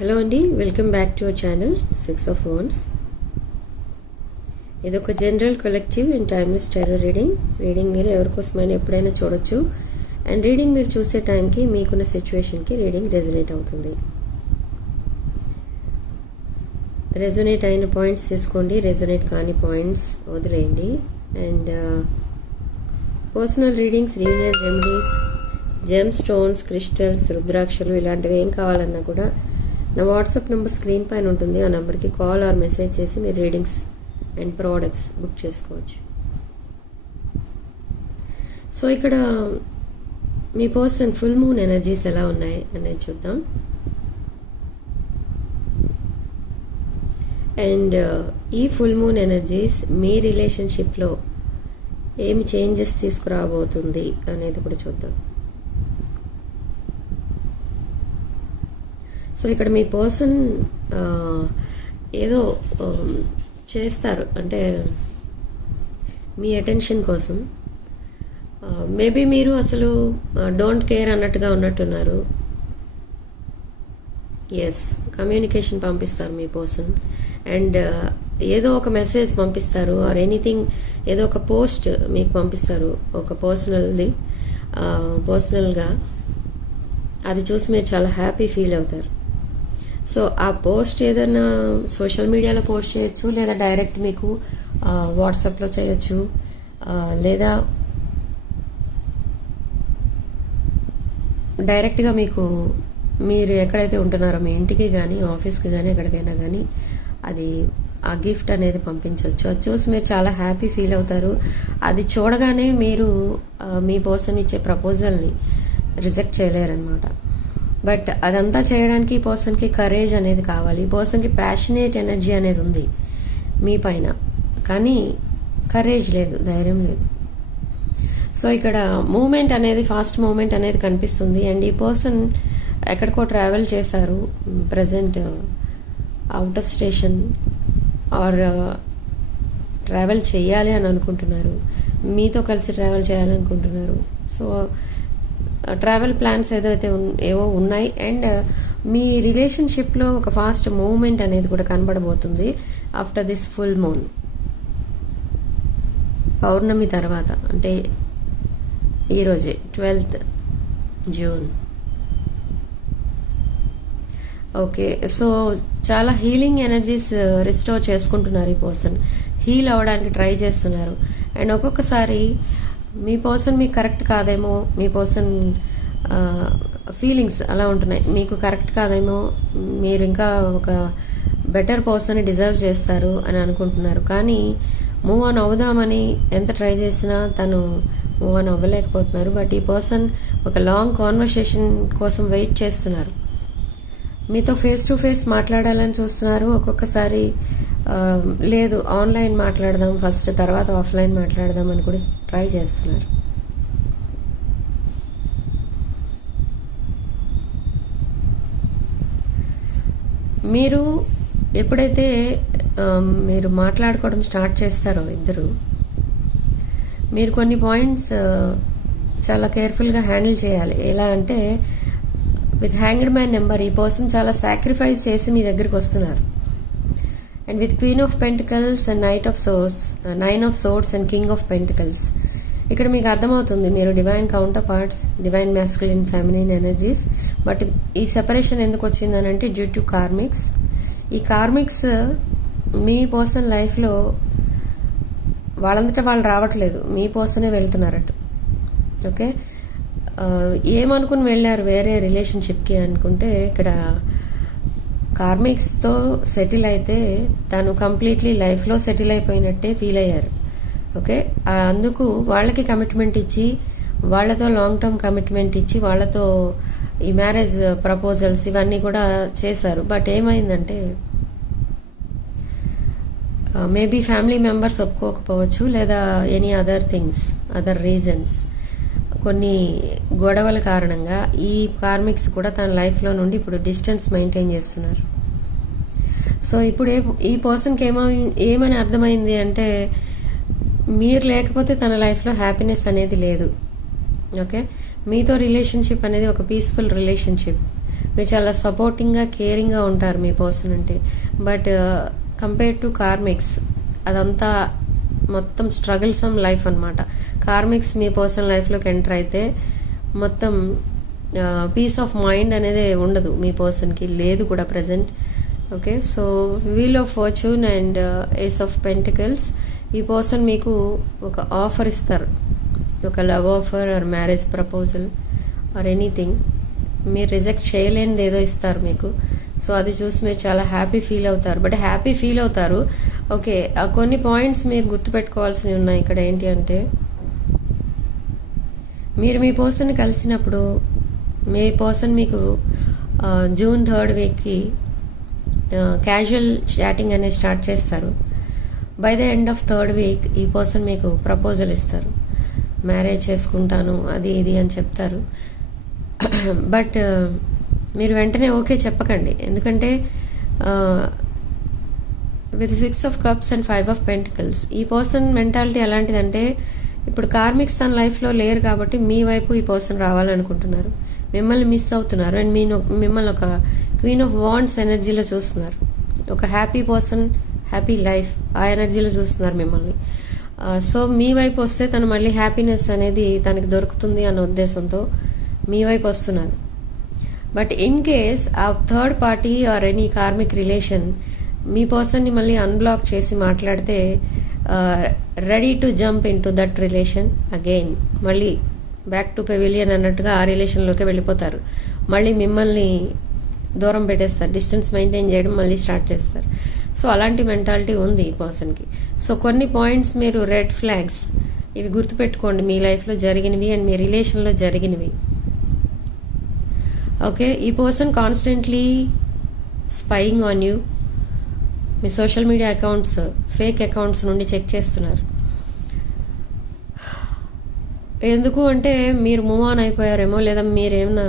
Hello అండి, welcome back to our channel 6 of Wands. ఇది ఒక general collective and timeless tarot reading మీరు ఎవరికోసమైనా ఎప్పుడైనా చూడొచ్చు. అండ్ రీడింగ్ మీరు చూసే టైంకి మీకున్న సిచ్యువేషన్కి రీడింగ్ రెజొనేట్ అవుతుంది. రెజొనేట్ అయిన పాయింట్స్ తీసుకోండి, రెజొనేట్ కాని పాయింట్స్ వదిలేయండి. And personal readings, reunion remedies, gem stones, crystals, రుద్రాక్షలు ఇలాంటివి ఏం కావాలన్నా కూడా నా వాట్సాప్ నెంబర్ స్క్రీన్ పైన ఉంటుంది. ఆ నెంబర్కి కాల్ ఆర్ మెసేజ్ చేసి మీరు రీడింగ్స్ అండ్ ప్రోడక్ట్స్ బుక్ చేసుకోవచ్చు. సో ఇక్కడ మీ పర్సన్ ఫుల్ మూన్ ఎనర్జీస్ ఎలా ఉన్నాయి అనేది చూద్దాం. అండ్ ఈ ఫుల్ మూన్ ఎనర్జీస్ మీ రిలేషన్షిప్లో ఏమి చేంజెస్ తీసుకురాబోతుంది అనేది కూడా చూద్దాం. సో ఇక్కడ మీ పర్సన్ ఏదో చేస్తారు, అంటే మీ అటెన్షన్ కోసం. మేబీ మీరు అసలు డోంట్ కేర్ అన్నట్టుగా ఉన్నట్టున్నారు. ఎస్, కమ్యూనికేషన్ పంపిస్తారు మీ పర్సన్. అండ్ ఏదో ఒక మెసేజ్ పంపిస్తారు ఆర్ ఎనీథింగ్, ఏదో ఒక పోస్ట్ మీకు పంపిస్తారు ఒక పర్సనల్గా. అది చూసి మీరు చాలా హ్యాపీ ఫీల్ అవుతారు. సో ఆ పోస్ట్ ఏదైనా సోషల్ మీడియాలో పోస్ట్ చేయొచ్చు, లేదా డైరెక్ట్ మీకు వాట్సాప్లో చేయొచ్చు, లేదా డైరెక్ట్గా మీరు ఎక్కడైతే ఉంటున్నారో మీ ఇంటికి కానీ ఆఫీస్కి కానీ ఎక్కడికైనా కానీ అది ఆ గిఫ్ట్ అనేది పంపించవచ్చు. అది చూసి మీరు చాలా హ్యాపీ ఫీల్ అవుతారు. అది చూడగానే మీరు మీ పర్సన్ ఇచ్చే ప్రపోజల్ని రిజెక్ట్ చేయలేరన్నమాట. బట్ అదంతా చేయడానికి ఈ పర్సన్కి కరేజ్ అనేది కావాలి. ఈ పర్సన్కి ప్యాషనేట్ ఎనర్జీ అనేది ఉంది మీ పైన, కానీ కరేజ్ లేదు, ధైర్యం లేదు. సో ఇక్కడ మూమెంట్ అనేది, ఫాస్ట్ మూమెంట్ అనేది కనిపిస్తుంది. అండ్ ఈ పర్సన్ ఎక్కడికో ట్రావెల్ చేశారు, present out of station or travel చేయాలి అని అనుకుంటున్నారు, మీతో కలిసి ట్రావెల్ చేయాలనుకుంటున్నారు. సో ట్రావెల్ ప్లాన్స్ ఏవో ఉన్నాయి. అండ్ మీ రిలేషన్షిప్లో ఒక ఫాస్ట్ మూవ్మెంట్ అనేది కూడా కనబడబోతుంది ఆఫ్టర్ దిస్ ఫుల్ మూన్. పౌర్ణమి తర్వాత, అంటే ఈరోజే 12th June. ఓకే, సో చాలా హీలింగ్ ఎనర్జీస్ రిస్టోర్ చేసుకుంటున్నారు ఈ పర్సన్. హీల్ అవ్వడానికి ట్రై చేస్తున్నారు. అండ్ ఒక్కొక్కసారి మీ పర్సన్ మీకు కరెక్ట్ కాదేమో, మీ పర్సన్ ఫీలింగ్స్ అలా ఉంటున్నాయి, మీకు కరెక్ట్ కాదేమో, మీరు ఇంకా ఒక బెటర్ పర్సన్ డిజర్వ్ చేస్తారు అని అనుకుంటున్నారు. కానీ మూవ్ ఆన్ అవుదామని ఎంత ట్రై చేసినా తను మూవ్ ఆన్ అవ్వలేకపోతున్నారు. బట్ ఈ పర్సన్ ఒక లాంగ్ కాన్వర్సేషన్ కోసం వెయిట్ చేస్తున్నారు. మీతో ఫేస్ టు ఫేస్ మాట్లాడాలని చూస్తున్నారు. ఒక్కొక్కసారి లేదు, ఆన్లైన్ మాట్లాడదాం ఫస్ట్, తర్వాత ఆఫ్లైన్ మాట్లాడదాం అని కూడా ట్రై చేస్తున్నారు. మీరు ఎప్పుడైతే మీరు మాట్లాడుకోవడం స్టార్ట్ చేస్తారో ఇద్దరు, మీరు కొన్ని పాయింట్స్ చాలా కేర్ఫుల్గా హ్యాండిల్ చేయాలి. ఎలా అంటే విత్ హ్యాంగ్డ్ మ్యాన్ నెంబర్ ఈ పర్సన్ చాలా సాక్రిఫైస్ చేసి మీ దగ్గరికి వస్తున్నారు. And with queen of pentacles and nine of swords and king of pentacles. ఇక్కడ మీకు అర్థమవుతుంది మీరు divine counter parts, divine masculine, feminine energies. But ఈ సెపరేషన్ ఎందుకు వచ్చిందని అంటే డ్యూ టు కార్మిక్స్. ఈ కార్మిక్స్ మీ పర్సన్ లైఫ్లో వాళ్ళంతటా వాళ్ళు రావట్లేదు, మీ పర్సనే వెళ్తున్నారట. ఓకే, ఏమనుకుని వెళ్ళారు వేరే రిలేషన్షిప్కి అనుకుంటే, ఇక్కడ కార్మిక్స్తో సెటిల్ అయితే తను కంప్లీట్లీ లైఫ్లో సెటిల్ అయిపోయినట్టే ఫీల్ అయ్యారు. ఓకే, అందుకు వాళ్ళకి కమిట్మెంట్ ఇచ్చి, వాళ్ళతో లాంగ్ టర్మ్ కమిట్మెంట్ ఇచ్చి, వాళ్ళతో ఈ మ్యారేజ్ ప్రపోజల్స్ ఇవన్నీ కూడా చేశారు. బట్ ఏమైందంటే మేబీ ఫ్యామిలీ మెంబర్స్ ఒప్పుకోకపోవచ్చు, లేదా ఎనీ అదర్ రీజన్స్, కొన్ని గొడవల కారణంగా ఈ కార్మిక్స్ కూడా తన లైఫ్లో నుండి ఇప్పుడు డిస్టెన్స్ మెయింటైన్ చేస్తున్నారు. సో ఇప్పుడు ఈ పర్సన్కి ఏమని అర్థమైంది అంటే, మీరు లేకపోతే తన లైఫ్లో హ్యాపీనెస్ అనేది లేదు. ఓకే, మీతో రిలేషన్షిప్ అనేది ఒక పీస్ఫుల్ రిలేషన్షిప్. మీరు చాలా సపోర్టింగ్గా కేరింగ్గా ఉంటారు మీ పర్సన్ అంటే. బట్ కంపేర్ టు కార్మిక్స్ అదంతా మొత్తం స్ట్రగుల్సమ్ లైఫ్ అనమాట. కార్మిక్స్ మీ పర్సనల్ లైఫ్లోకి ఎంటర్ అయితే మొత్తం పీస్ ఆఫ్ మైండ్ అనేది ఉండదు మీ పర్సన్కి, లేదు కూడా present. Okay, so wheel of fortune and ace of pentacles. ఈ పర్సన్ మీకు ఒక ఆఫర్ ఇస్తారు, ఒక love offer or marriage proposal or anything. మీరు రిజెక్ట్ చేయలేనిది ఏదో ఇస్తారు మీకు. సో అది చూసి మీరు చాలా హ్యాపీ ఫీల్ అవుతారు. బట్ హ్యాపీ ఫీల్ అవుతారు, ఓకే. కొన్ని పాయింట్స్ మీరు గుర్తుపెట్టుకోవాల్సినవి ఉన్నాయి ఇక్కడ. ఏంటి అంటే, మీరు మీ పర్సన్ని కలిసినప్పుడు మీ పర్సన్ మీకు జూన్ 3rd వీక్కి క్యాజువల్ చాటింగ్ అనేది స్టార్ట్ చేస్తారు. By the end of 3rd week ఈ పర్సన్ మీకు ప్రపోజల్ ఇస్తారు, మ్యారేజ్ చేసుకుంటాను అది ఇది అని చెప్తారు. బట్ మీరు వెంటనే ఓకే చెప్పకండి, ఎందుకంటే with 6 of Cups and 5 of Pentacles ఈ పర్సన్ మెంటాలిటీ ఎలాంటిదంటే, ఇప్పుడు కార్మిక్స్ తన లైఫ్లో లేరు కాబట్టి మీ వైపు ఈ పర్సన్ రావాలనుకుంటున్నారు, మిమ్మల్ని మిస్ అవుతున్నారు. అండ్ మిమ్మల్ని ఒక క్వీన్ ఆఫ్ వాండ్స్ ఎనర్జీలో చూస్తున్నారు, ఒక హ్యాపీ పర్సన్, హ్యాపీ లైఫ్ ఆ ఎనర్జీలో చూస్తున్నారు మిమ్మల్ని. సో మీ వైపు వస్తే తను మళ్ళీ హ్యాపీనెస్ అనేది తనకి దొరుకుతుంది అన్న ఉద్దేశంతో మీ వైపు వస్తున్నారు. బట్ ఇన్ కేస్ ఆ third party or any karmic relation మీ పర్సన్ని మళ్ళీ అన్బ్లాక్ చేసి మాట్లాడితే ready to jump into that relation again, మళ్ళీ బ్యాక్ టు పెవిలియన్ అన్నట్టుగా ఆ రిలేషన్లోకి వెళ్ళిపోతారు. మళ్ళీ మిమ్మల్ని దూరం పెట్టేస్తారు, డిస్టెన్స్ మెయింటైన్ చేయడం మళ్ళీ స్టార్ట్ చేస్తారు. సో అలాంటి మెంటాలిటీ ఉంది ఈ పర్సన్కి. సో కొన్ని పాయింట్స్ మీరు రెడ్ ఫ్లాగ్స్ ఇవి గుర్తుపెట్టుకోండి, మీ లైఫ్లో జరిగినవి అండ్ మీ రిలేషన్లో జరిగినవి. ఓకే, ఈ person constantly spying on you. Me social media accounts, fake accounts నుండి చెక్ చేస్తున్నారు. ఎందుకు అంటే మీరు మూవ్ ఆన్ అయిపోయారేమో, లేదా మీరేమన్నా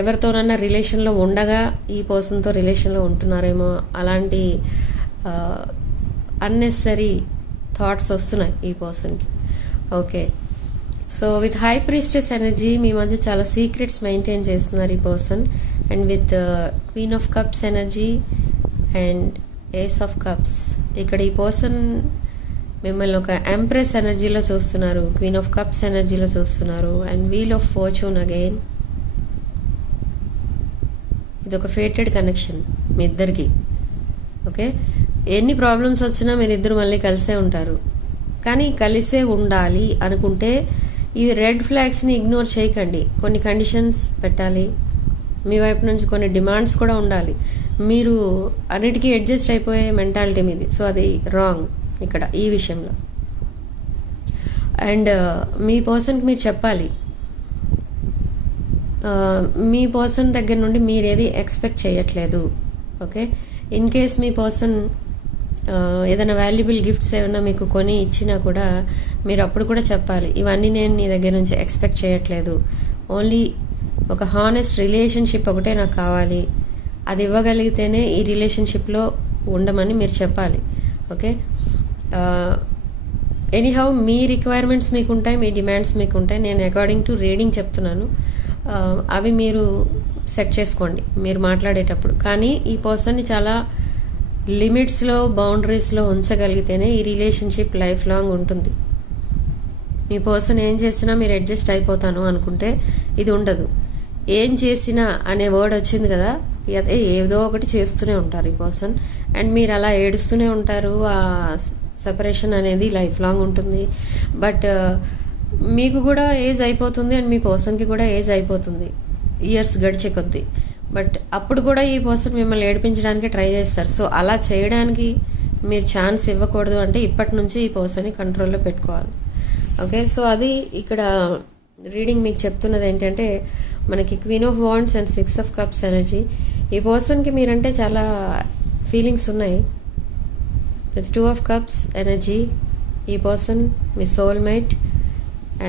ఎవరితోనన్నా రిలేషన్లో ఉండగా ఈ పర్సన్తో రిలేషన్లో ఉంటున్నారేమో, అలాంటి అన్నెసరీ థాట్స్ వస్తున్నాయి ఈ పర్సన్కి. Okay, so with high priestess energy మీ మధ్య చాలా సీక్రెట్స్ మెయింటైన్ చేస్తున్నారు ఈ person. And with queen of cups energy and ace of cups, ఇక్కడ ఈ పర్సన్ మిమ్మల్ని ఒక ఎంప్రెస్ ఎనర్జీలో చూస్తున్నారు, క్వీన్ ఆఫ్ కప్స్ ఎనర్జీలో చూస్తున్నారు. And wheel of fortune again. ఇది ఒక ఫేటెడ్ కనెక్షన్ మీ ఇద్దరికి. ఓకే, ఎన్ని ప్రాబ్లమ్స్ వచ్చినా మీరిద్దరు మళ్ళీ కలిసే ఉంటారు. కానీ కలిసే ఉండాలి అనుకుంటే ఈ రెడ్ ఫ్లాగ్స్ని ఇగ్నోర్ చేయకండి. కొన్ని కండిషన్స్ పెట్టాలి, మీ వైపు నుంచి కొన్ని డిమాండ్స్ కూడా ఉండాలి. మీరు అన్నిటికీ అడ్జస్ట్ అయిపోయే మెంటాలిటీ మీది. సో అది రాంగ్ ఇక్కడ ఈ విషయంలో. అండ్ మీ పర్సన్కి మీరు చెప్పాలి, మీ పర్సన్ దగ్గర నుండి మీరు ఏది ఎక్స్పెక్ట్ చేయట్లేదు. Okay, in case me person ఏదైనా వాల్యుబుల్ గిఫ్ట్స్ ఏమైనా మీకు కొని ఇచ్చినా కూడా మీరు అప్పుడు కూడా చెప్పాలి, ఇవన్నీ నేను నీ దగ్గర నుంచి ఎక్స్పెక్ట్ చేయట్లేదు, ఓన్లీ ఒక హానెస్ట్ రిలేషన్షిప్ ఒకటే నాకు కావాలి, అది ఇవ్వగలిగితేనే ఈ రిలేషన్షిప్లో ఉండమని మీరు చెప్పాలి. ఓకే, ఎనీహౌ మీ రిక్వైర్మెంట్స్ మీకు ఉంటాయి, మీ డిమాండ్స్ మీకు ఉంటాయి. నేను అకార్డింగ్ టు రీడింగ్ చెప్తున్నాను, అవి మీరు సెట్ చేసుకోండి మీరు మాట్లాడేటప్పుడు. కానీ ఈ పర్సన్ని చాలా లిమిట్స్లో, బౌండరీస్లో ఉంచగలిగితేనే ఈ రిలేషన్షిప్ లైఫ్ లాంగ్ ఉంటుంది. మీ పర్సన్ ఏం చేసినా మీరు అడ్జస్ట్ అయిపోతాను అనుకుంటే ఇది ఉండదు. ఏం చేసినా అనే వర్డ్ వచ్చింది కదా, అదే ఏదో ఒకటి చేస్తూనే ఉంటారు ఈ పర్సన్. అండ్ మీరు అలా ఏడుస్తూనే ఉంటారు. ఆ సెపరేషన్ అనేది లైఫ్ లాంగ్ ఉంటుంది. బట్ మీకు కూడా ఏజ్ అయిపోతుంది అండ్ మీ పర్సన్కి కూడా ఏజ్ అయిపోతుంది, ఇయర్స్ గడిచే కొద్దీ. బట్ అప్పుడు కూడా ఈ పర్సన్ మిమ్మల్ని ఏడిపించడానికి ట్రై చేస్తారు. సో అలా చేయడానికి మీరు ఛాన్స్ ఇవ్వకూడదు. అంటే ఇప్పటి నుంచి ఈ పర్సన్ని కంట్రోల్లో పెట్టుకోవాలి. ఓకే, సో అది ఇక్కడ రీడింగ్ మీకు చెప్తున్నది ఏంటంటే, మనకి queen of wands and 6 of Cups energy. ఈ పర్సన్కి మీరంటే చాలా ఫీలింగ్స్ ఉన్నాయి. విత్ 2 of Cups ఎనర్జీ, ఈ person me soulmate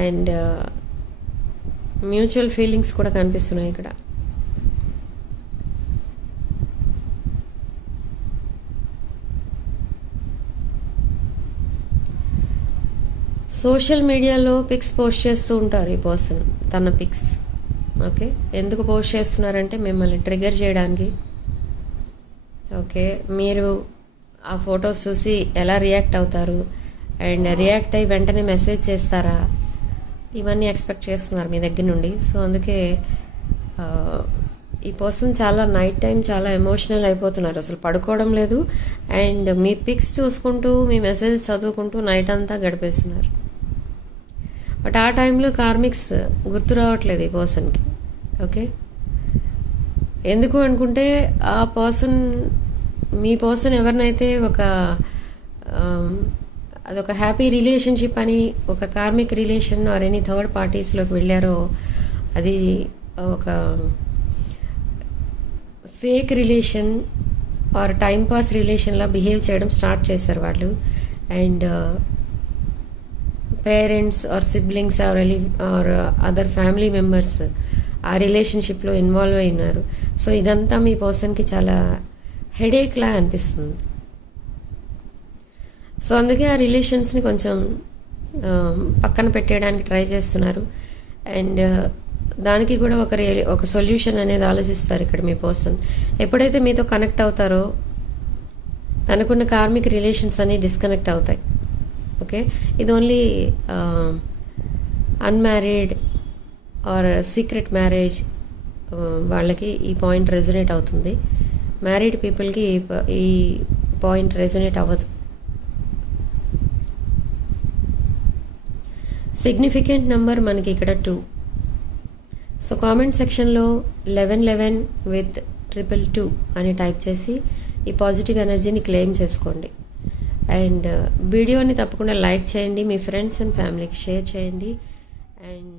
and mutual feelings కూడా కనిపిస్తున్నాయి ఇక్కడ. సోషల్ మీడియాలో పిక్స్ పోస్ట్ చేస్తూ ఉంటారు ఈ పర్సన్, తన పిక్స్. ఓకే, ఎందుకు పోస్ట్ చేస్తున్నారంటే మిమ్మల్ని ట్రిగర్ చేయడానికి. ఓకే, మీరు ఆ ఫొటోస్ చూసి ఎలా రియాక్ట్ అవుతారు అండ్ రియాక్ట్ అయ్యి వెంటనే మెసేజ్ చేస్తారా, ఇవన్నీ ఎక్స్పెక్ట్ చేస్తున్నారు మీ దగ్గర నుండి. సో అందుకే ఈ పర్సన్ చాలా నైట్ టైం చాలా ఎమోషనల్ అయిపోతున్నారు, అసలు పడుకోవడం లేదు. అండ్ మీ పిక్స్ చూసుకుంటూ మీ మెసేజ్ చదువుకుంటూ నైట్ అంతా గడిపేస్తున్నారు. బట్ ఆ టైంలో కార్మిక్స్ గుర్తు రావట్లేదు ఈ పర్సన్కి. ఓకే, ఎందుకు అనుకుంటే ఆ పర్సన్, మీ పర్సన్ ఎవరినైతే అదొక హ్యాపీ రిలేషన్షిప్ అని ఒక karmic relation or any third పార్టీస్లోకి వెళ్ళారో అది ఒక fake relation or time pass రిలేషన్లా బిహేవ్ చేయడం స్టార్ట్ చేశారు వాళ్ళు. And parents or siblings or other family members ఆ రిలేషన్షిప్లో ఇన్వాల్వ్ అయి ఉన్నారు. సో ఇదంతా మీ పర్సన్కి చాలా హెడేక్లా అనిపిస్తుంది. సో అందుకే ఆ రిలేషన్స్ని కొంచెం పక్కన పెట్టేయడానికి ట్రై చేస్తున్నారు. అండ్ దానికి కూడా ఒక సొల్యూషన్ అనేది ఆలోచిస్తారు ఇక్కడ మీ పర్సన్. ఎప్పుడైతే మీతో కనెక్ట్ అవుతారో తనకున్న కార్మిక్ రిలేషన్స్ అన్నీ డిస్కనెక్ట్ అవుతాయి. ఓకే, ఇది only unmarried or secret marriage వాళ్ళకి ఈ పాయింట్ రెజొనేట్ అవుతుంది. మ్యారీడ్ పీపుల్కి ఈ పాయింట్ రెజొనేట్ అవ్వదు. సిగ్నిఫికెంట్ నెంబర్ మనకి ఇక్కడ 2. సో కామెంట్ సెక్షన్లో 1111 విత్ 222 అని టైప్ చేసి ఈ పాజిటివ్ ఎనర్జీని క్లెయిమ్ చేసుకోండి. అండ్ వీడియోని తప్పకుండా లైక్ చేయండి, మీ ఫ్రెండ్స్ అండ్ ఫ్యామిలీకి షేర్ చేయండి. అండ్